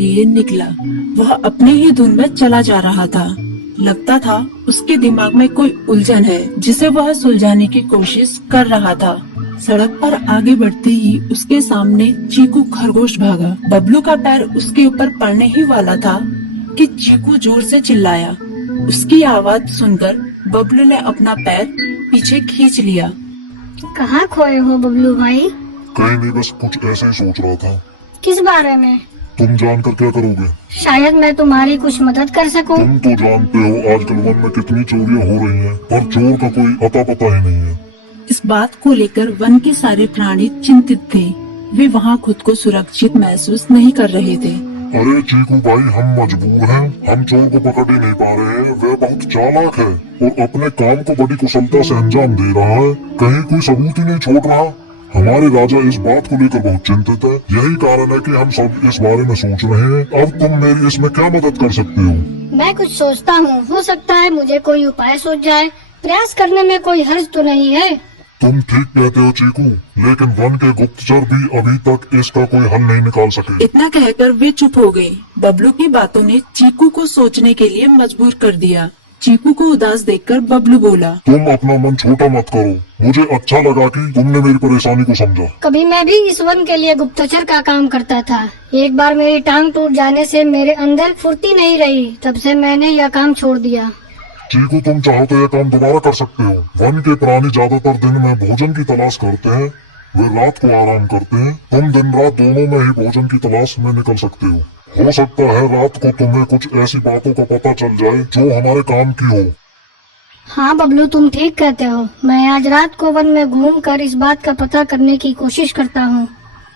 लिए निकला। वह अपने ही धुन में चला जा रहा था। लगता था उसके दिमाग में कोई उलझन है जिसे वह सुलझाने की कोशिश कर रहा था। सड़क पर आगे बढ़ते ही उसके सामने चीकू खरगोश भागा। बबलू का पैर उसके ऊपर पड़ने ही वाला था कि चीकू जोर से चिल्लाया। उसकी आवाज सुनकर बबलू ने अपना पैर पीछे खींच लिया। कहाँ खोए हो बबलू भाई? कहीं नहीं, बस कुछ ऐसे ही सोच रहा था। किस बारे में? तुम जानकर क्या करोगे? शायद मैं तुम्हारी कुछ मदद कर सकूं। तुम तो जानते हो आजकल वन में कितनी चोरियां हो रही हैं, पर चोर का कोई अता पता ही नहीं है। इस बात को लेकर वन के सारे प्राणी चिंतित थे। वे वहाँ खुद को सुरक्षित महसूस नहीं कर रहे थे। अरे चीकू भाई, हम मजबूर हैं। हम चोर को पकड़ ही नहीं पा रहे हैं। वह बहुत चालाक है और अपने काम को बड़ी कुशलता से अंजाम दे रहा है। कहीं कोई सबूत ही नहीं छोड़ रहा। हमारे राजा इस बात को लेकर बहुत चिंतित है। यही कारण है कि हम सब इस बारे में सोच रहे हैं। अब तुम मेरी इसमें क्या मदद कर सकते हो? मैं कुछ सोचता हूँ, हो सकता है मुझे कोई उपाय सूझ जाए। प्रयास करने में कोई हर्ज तो नहीं है। तुम ठीक कहते हो चीकू, लेकिन वन के गुप्तचर भी अभी तक इसका कोई हल नहीं निकाल सके। इतना कहकर वे चुप हो गए। बबलू की बातों ने चीकू को सोचने के लिए मजबूर कर दिया। चीकू को उदास देखकर बबलू बोला, तुम अपना मन छोटा मत करो। मुझे अच्छा लगा कि तुमने मेरी परेशानी को समझा। कभी मैं भी इस वन के लिए गुप्तचर का काम करता था। एक बार मेरी टांग टूट जाने से मेरे अंदर फुर्ती नहीं रही। तब से मैंने यह काम छोड़ दिया। चीकू, तुम चाहो तो यह काम दोबारा कर सकते हो। वन के प्राणी ज्यादातर दिन में भोजन की तलाश करते हैं, वे रात को आराम करते हैं। तुम दिन रात दोनों में ही भोजन की तलाश में निकल सकते हो। हो सकता है रात को तुम्हें कुछ ऐसी बातों का पता चल जाए जो हमारे काम की हो। हाँ बबलू, तुम ठीक कहते हो। मैं आज रात को वन में घूमकर इस बात का पता करने की कोशिश करता हूँ।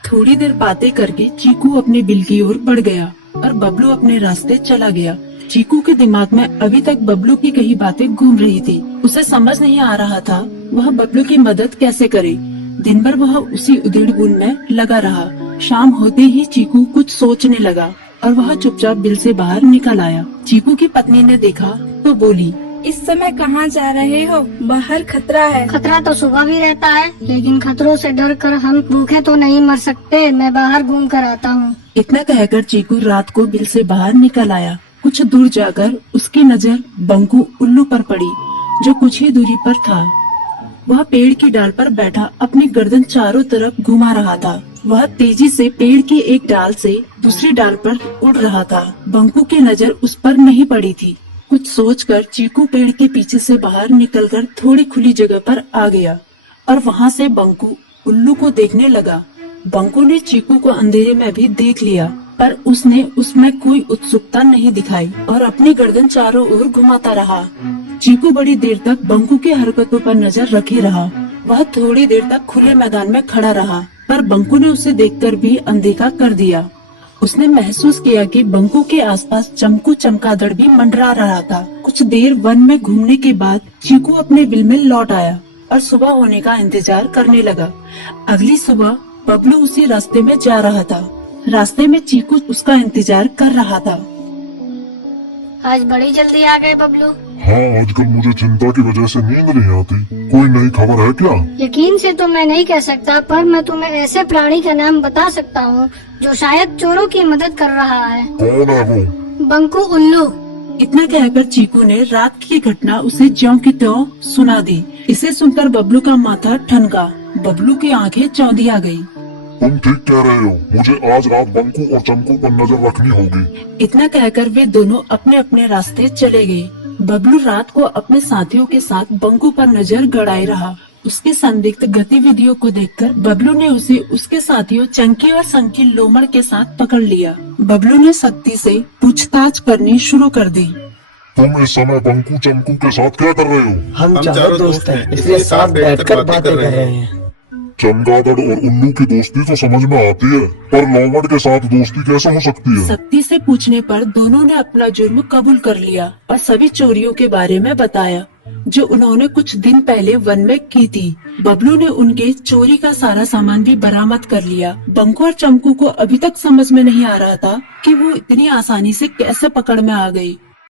थोड़ी देर बातें करके चीकू अपने बिल की ओर बढ़ गया और बबलू अपने रास्ते चला गया। चीकू के दिमाग में अभी तक बबलू की कई बातें घूम रही थी। उसे समझ नहीं आ रहा था वह बबलू की मदद कैसे करे। दिन भर वह उसी उधेड़-बुन में लगा रहा। शाम होते ही चीकू कुछ सोचने लगा और वह चुपचाप बिल से बाहर निकल आया। चीकू की पत्नी ने देखा तो बोली, इस समय कहाँ जा रहे हो? बाहर खतरा है। खतरा तो सुबह भी रहता है, लेकिन खतरों से डर कर हम भूखे तो नहीं मर सकते। मैं बाहर घूम कर आता हूँ। इतना कहकर चीकू रात को बिल से बाहर निकल आया। कुछ दूर जाकर उसकी नजर बंकू उल्लू पर पड़ी, जो कुछ ही दूरी पर था। वह पेड़ की डाल पर बैठा अपनी गर्दन चारों तरफ घुमा रहा था। वह तेजी से पेड़ की एक डाल से दूसरी डाल पर उड़ रहा था। बंकू की नजर उस पर नहीं पड़ी थी। कुछ सोचकर चीकू पेड़ के पीछे से बाहर निकलकर थोड़ी खुली जगह पर आ गया और वहाँ से बंकू उल्लू को देखने लगा। बंकू ने चीकू को अंधेरे में भी देख लिया, पर उसने उसमें कोई उत्सुकता नहीं दिखाई और अपनी गर्दन चारों ओर घुमाता रहा। चीकू बड़ी देर तक बंकू की हरकतों पर नजर रखे रहा। वह थोड़ी देर तक खुले मैदान में खड़ा रहा, पर बंकू ने उसे देखकर भी अनदेखा कर दिया। उसने महसूस किया कि बंकू के आसपास चमकू चमगादड़ भी मंडरा रहा था। कुछ देर वन में घूमने के बाद चीकू अपने बिल में लौट आया और सुबह होने का इंतजार करने लगा। अगली सुबह बबलू उसी रास्ते में जा रहा था। रास्ते में चीकू उसका इंतजार कर रहा था। आज बड़ी जल्दी आ गए बबलू। हाँ, आजकल मुझे चिंता की वजह से नींद नहीं आती। कोई नई खबर है क्या? यकीन से तो मैं नहीं कह सकता, पर मैं तुम्हें ऐसे प्राणी का नाम बता सकता हूँ जो शायद चोरों की मदद कर रहा है। कौन है वो? बंकू उल्लू। इतना कहकर चीकू ने रात की घटना उसे ज्यों की त्यों सुना दी। इसे सुनकर बबलू का माथा ठनका। बबलू की आंखें चौंधिया गई। तुम ठीक कह रहे हो। मुझे आज रात बंकू और चमकू पर नजर रखनी होगी। इतना कहकर वे दोनों अपने अपने रास्ते चले गए। बबलू रात को अपने साथियों के साथ बंकू पर नजर गड़ाए रहा। उसके संदिग्ध गतिविधियों को देखकर बबलू ने उसे उसके साथियों चंकी और संकी लोमड़ के साथ पकड़ लिया। बबलू ने सख्ती से पूछताछ करनी शुरू कर दी। तुम इस समय बंकू चमकू के साथ क्या कर रहे हो? हम चारों दोस्त हैं, इसलिए साथ बैठकर बातें कर रहे हैं। चमगादड़ और उल्लू की दोस्ती तो समझ में आती है, पर लोमड़ के साथ दोस्ती कैसे हो सकती है? सख्ती से पूछने पर दोनों ने अपना जुर्म कबूल कर लिया और सभी चोरियों के बारे में बताया जो उन्होंने कुछ दिन पहले वन में की थी। बबलू ने उनके चोरी का सारा सामान भी बरामद कर लिया। बंकू और चमकू को अभी तक समझ में नहीं आ रहा था कि वो इतनी आसानी से कैसे पकड़ में आ गई।